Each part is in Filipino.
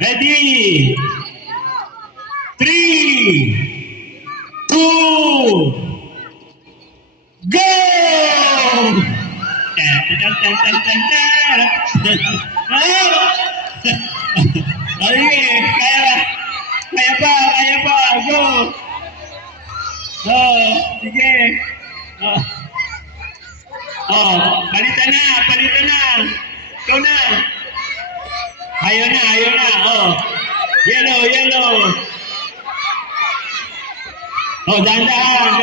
Ready? 3, 2, go! Okay, kaya pa, go! Oh, sige. Oh, oh, palitan na. Ikaw na. Ayaw na. Oh, yellow. Oh, dahan-dahan.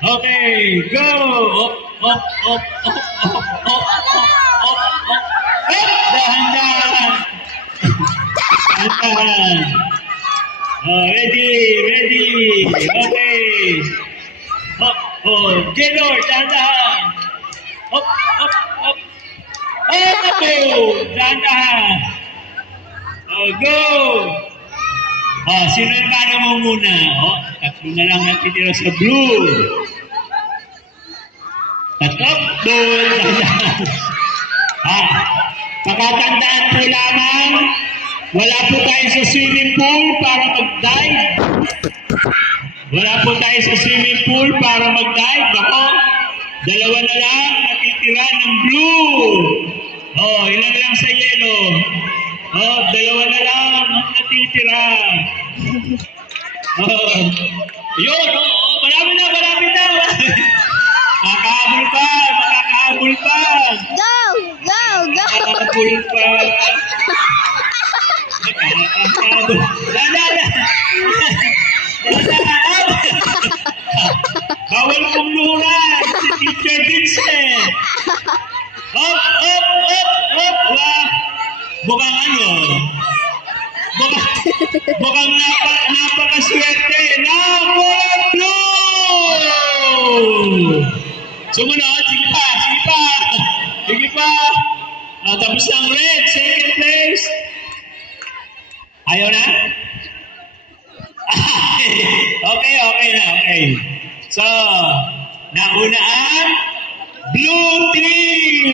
Okay, go! Up. Dahan-dahan. Oh, ready. Okay. Yellow, dahan-dahan. Up. Oh, dahan-dahan. Oh, go! Oh, sino na mo muna? Oh, tatlo na lang natitira sa blue. Tatlo, pakatandaan po lamang, wala po tayo sa swimming pool para mag-dive. Ako, dalawa na lang natitira ng blue. Oh, ilan lang sa yellow. Oh, dalawa na lang ang natitira. Oh, yun, malapit na. Makakahabol pa. Go! Makakahabol pa. Bawal pong luran. Si Teacher Vincent. Up. Bukang Mukhang napakaswerte. Blue! Sumunod, sige pa. Tapos ang red, second place. Ayaw na? Okay na. So, nauna ang blue 3.